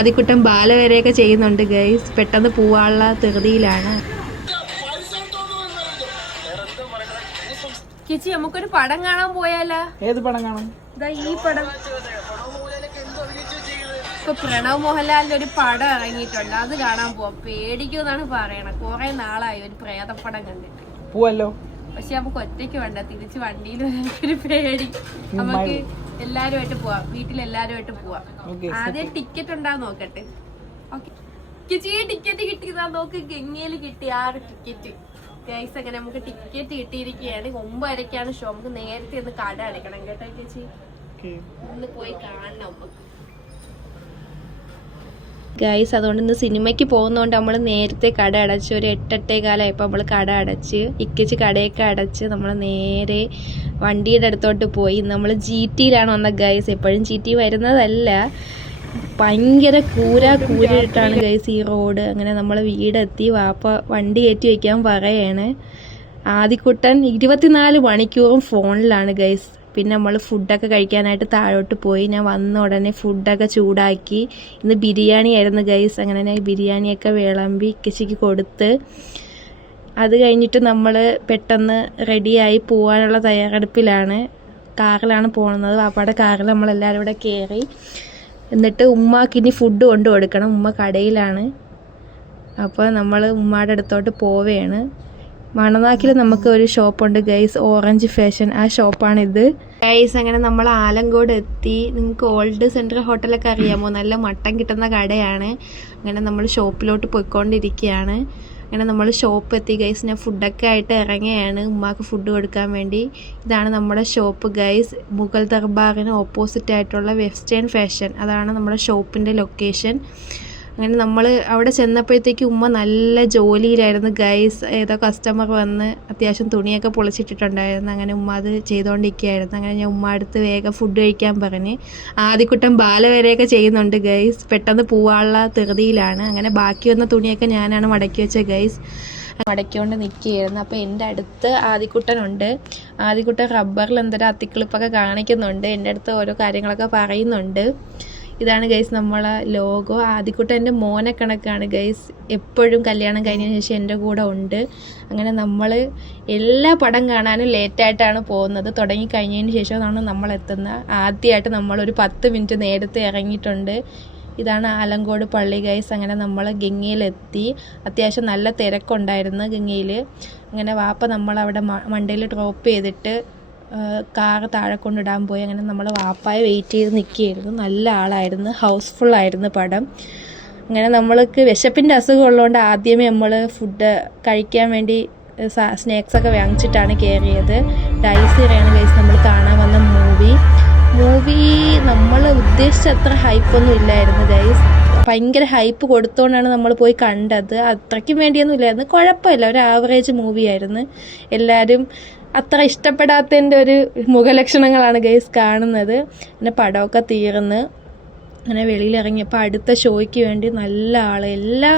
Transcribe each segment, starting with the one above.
ആദ്യക്കുട്ടൻ ബാലവരെയൊക്കെ ചെയ്യുന്നുണ്ട് ഗൈസ്. പെട്ടെന്ന് പോവാനുള്ള ധൃതിയിലാണ്. ചേച്ചി നമുക്കൊരു പടം കാണാൻ പോയാലോ? ഏത് പടം കാണാം? ഈ പടം. ഇപ്പൊ പ്രണവ് മോഹൻലാലിന്റെ ഒരു പടം ഇറങ്ങിയിട്ടുണ്ട്, അത് കാണാൻ പോവാം. പേടിക്കുമെന്നാണ് പറയണത്. കുറെ നാളായി ഒരു പ്രേതപ്പടം കണ്ടിട്ട്. പോവല്ലോ. പക്ഷെ നമുക്ക് ഒറ്റയ്ക്ക് വേണ്ട, തിരിച്ച് വണ്ടിയിൽ ഒരു പേടി. നമുക്ക് എല്ലാരുമായിട്ട് പോവാം, വീട്ടിലെല്ലാരുമായിട്ട് പോവാം. ആദ്യം ടിക്കറ്റ് ഉണ്ടാന്ന് നോക്കട്ടെ. ടിക്കറ്റ് കിട്ടിയതാ നോക്ക്. ഗംഗയില് കിട്ടി 6 ടിക്കറ്റ് ഗൈസ്. അങ്ങനെ നമുക്ക് ടിക്കറ്റ് കിട്ടിയിരിക്കുകയാണ്. 9:30 ഷോ. നമുക്ക് നേരത്തെ ഒന്ന് കട അടയ്ക്കണം കേട്ടോ ചേച്ചി. ഒന്ന് പോയി കാണണം ഗൈസ്. അതുകൊണ്ട് ഇന്ന് സിനിമയ്ക്ക് പോകുന്നതുകൊണ്ട് നമ്മൾ നേരത്തെ കട അടച്ച് ഒരു 8-8:15 നമ്മൾ കട അടച്ച് ഇക്കച്ച് കടയൊക്കെ അടച്ച് നമ്മൾ നേരെ വണ്ടിയുടെ അടുത്തോട്ട് പോയി. നമ്മൾ GTയിലാണ് വന്ന ഗൈസ്. എപ്പോഴും GT വരുന്നതല്ല, ഭയങ്കര കൂരിട്ടാണ് ഗൈസ് ഈ റോഡ്. അങ്ങനെ നമ്മൾ വീടെത്തി. വാപ്പ വണ്ടി കയറ്റി വയ്ക്കാൻ പറയാണ്. ആദ്യക്കുട്ടൻ 24 മണിക്കൂറും ഫോണിലാണ് ഗൈസ്. പിന്നെ നമ്മൾ ഫുഡൊക്കെ കഴിക്കാനായിട്ട് താഴോട്ട് പോയി. ഞാൻ വന്ന ഉടനെ ഫുഡൊക്കെ ചൂടാക്കി. ഇന്ന് ബിരിയാണി ആയിരുന്നു ഗൈസ്. അങ്ങനെ ഞാൻ ബിരിയാണിയൊക്കെ വിളമ്പി ഇക്കച്ചിക്ക് കൊടുത്ത് അത് കഴിഞ്ഞിട്ട് നമ്മൾ പെട്ടെന്ന് റെഡിയായി പോകാനുള്ള തയ്യാറെടുപ്പിലാണ്. കാറിലാണ് പോകുന്നത്. വാപ്പയുടെ കാറിൽ നമ്മളെല്ലാവരും കൂടെ കയറി. എന്നിട്ട് ഉമ്മാക്ക് ഇനി ഫുഡ് കൊണ്ടു കൊടുക്കണം. ഉമ്മ കടയിലാണ്. അപ്പോൾ നമ്മൾ ഉമ്മയുടെ അടുത്തോട്ട് പോവുകയാണ്. മണനാക്കിൽ നമുക്ക് ഒരു ഷോപ്പുണ്ട് ഗൈസ്, ഓറഞ്ച് ഫാഷൻ. ആ ഷോപ്പാണിത് ഗൈസ്. അങ്ങനെ നമ്മൾ ആലങ്കോട് എത്തി. നിങ്ങൾക്ക് ഓൾഡ് സെൻട്രൽ ഹോട്ടലൊക്കെ അറിയാമോ? നല്ല മട്ടൻ കിട്ടുന്ന കടയാണ്. അങ്ങനെ നമ്മൾ ഷോപ്പിലോട്ട് പോയിക്കൊണ്ടിരിക്കുകയാണ്. അങ്ങനെ നമ്മൾ ഷോപ്പ് എത്തി ഗൈസ്. ഞാൻ ഫുഡൊക്കെ ആയിട്ട് ഇറങ്ങുകയാണ് ഉമ്മാക്ക് ഫുഡ് കൊടുക്കാൻ വേണ്ടി. ഇതാണ് നമ്മുടെ ഷോപ്പ് ഗൈസ്. മുഗൾ ദർബാറിന് ഓപ്പോസിറ്റ് ആയിട്ടുള്ള വെസ്റ്റേൺ ഫാഷൻ, അതാണ് നമ്മുടെ ഷോപ്പിൻ്റെ ലൊക്കേഷൻ. അങ്ങനെ നമ്മൾ അവിടെ ചെന്നപ്പോഴത്തേക്ക് ഉമ്മ നല്ല ജോലിയിലായിരുന്നു ഗൈസ്. ഏതോ കസ്റ്റമർ വന്ന് അത്യാവശ്യം തുണിയൊക്കെ പൊളിച്ചിട്ടിട്ടുണ്ടായിരുന്നു. അങ്ങനെ ഉമ്മ അത് ചെയ്തുകൊണ്ടിരിക്കുകയായിരുന്നു. അങ്ങനെ ഞാൻ ഉമ്മ അടുത്ത് വേഗം ഫുഡ് കഴിക്കാൻ പറഞ്ഞ്. ആദ്യക്കുട്ടൻ ബാലവരെയൊക്കെ ചെയ്യുന്നുണ്ട് ഗൈസ്. പെട്ടെന്ന് പോവാനുള്ള ധൃതിയിലാണ്. അങ്ങനെ ബാക്കി വന്ന തുണിയൊക്കെ ഞാനാണ് മടക്കി വെച്ച ഗൈസ്. മടക്കിക്കൊണ്ട് നിൽക്കുകയായിരുന്നു. അപ്പോൾ എൻ്റെ അടുത്ത് ആദ്യക്കുട്ടനുണ്ട്. ആദ്യക്കുട്ടൻ റബ്ബറിൽ എന്തൊരു അത്തിക്ലിപ്പൊക്കെ കാണിക്കുന്നുണ്ട്. എൻ്റെ അടുത്ത് ഓരോ കാര്യങ്ങളൊക്കെ പറയുന്നുണ്ട്. ഇതാണ് ഗൈസ് നമ്മളെ ലോഗോ. ആദ്യക്കുട്ടൻ എൻ്റെ മോനെ കണക്കാണ് ഗൈസ്. എപ്പോഴും കല്യാണം കഴിഞ്ഞതിന് ശേഷം എൻ്റെ കൂടെ ഉണ്ട്. അങ്ങനെ നമ്മൾ എല്ലാ പടം കാണാനും ലേറ്റായിട്ടാണ് പോകുന്നത്. തുടങ്ങി കഴിഞ്ഞതിന് ശേഷമാണ് നമ്മൾ എത്തുന്നത്. ആദ്യമായിട്ട് നമ്മളൊരു 10 മിനിറ്റ് നേരത്തെ ഇറങ്ങിയിട്ടുണ്ട്. ഇതാണ് ആലങ്കോട് പള്ളി ഗൈസ്. അങ്ങനെ നമ്മൾ ഗംഗയിലെത്തി. അത്യാവശ്യം നല്ല തിരക്കുണ്ടായിരുന്നു ഗംഗയിൽ. അങ്ങനെ വാപ്പ നമ്മളവിടെ മണ്ടയിൽ ഡ്രോപ്പ് ചെയ്തിട്ട് കാറ് താഴെ കൊണ്ടിടാൻ പോയി. അങ്ങനെ നമ്മൾ വാപ്പായെ വെയിറ്റ് ചെയ്ത് നിൽക്കുകയായിരുന്നു. നല്ല ആളായിരുന്നു, ഹൗസ്ഫുള്ളായിരുന്നു പടം. അങ്ങനെ നമ്മൾക്ക് വിശപ്പിൻ്റെ അസുഖം ഉള്ളതുകൊണ്ട് ആദ്യമേ നമ്മൾ ഫുഡ് കഴിക്കാൻ വേണ്ടി സ്നാക്സൊക്കെ വാങ്ങിച്ചിട്ടാണ് കയറിയത്. ഡൈസിയാണ് ഗൈസ് നമ്മൾ കാണാൻ വന്ന മൂവി നമ്മൾ ഉദ്ദേശിച്ചത്ര ഹൈപ്പൊന്നും ഇല്ലായിരുന്നു ഗൈസ്. ഭയങ്കര ഹൈപ്പ് കൊടുത്തോണ്ടാണ് നമ്മൾ പോയി കണ്ടത്. അത്രയ്ക്കും വേണ്ടിയൊന്നും ഇല്ലായിരുന്നു. കുഴപ്പമില്ല, ഒരു ആവറേജ് മൂവിയായിരുന്നു. എല്ലാവരും അത്ര ഇഷ്ടപ്പെടാത്തതിൻ്റെ ഒരു മുഖലക്ഷണങ്ങളാണ് ഗൈസ് കാണുന്നത്. പിന്നെ പടമൊക്കെ തീർന്ന് അങ്ങനെ വെളിയിലിറങ്ങിയപ്പോൾ അടുത്ത ഷോയ്ക്ക് വേണ്ടി നല്ല ആൾ. എല്ലാ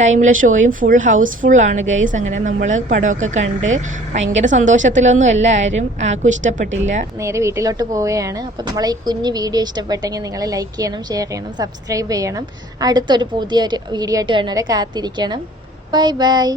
ടൈമിലെ ഷോയും ഹൗസ്ഫുള്ളാണ് ഗൈസ്. അങ്ങനെ നമ്മൾ പടമൊക്കെ കണ്ട് ഭയങ്കര സന്തോഷത്തിലൊന്നും എല്ലാവരും ആർക്കും ഇഷ്ടപ്പെട്ടില്ല. നേരെ വീട്ടിലോട്ട് പോവുകയാണ്. അപ്പോൾ നമ്മളെ ഈ കുഞ്ഞ് വീഡിയോ ഇഷ്ടപ്പെട്ടെങ്കിൽ നിങ്ങൾ ലൈക്ക് ചെയ്യണം, ഷെയർ ചെയ്യണം, സബ്സ്ക്രൈബ് ചെയ്യണം. അടുത്തൊരു പുതിയൊരു വീഡിയോ ആയിട്ട് കാണുന്നവരെ കാത്തിരിക്കണം. Bye bye.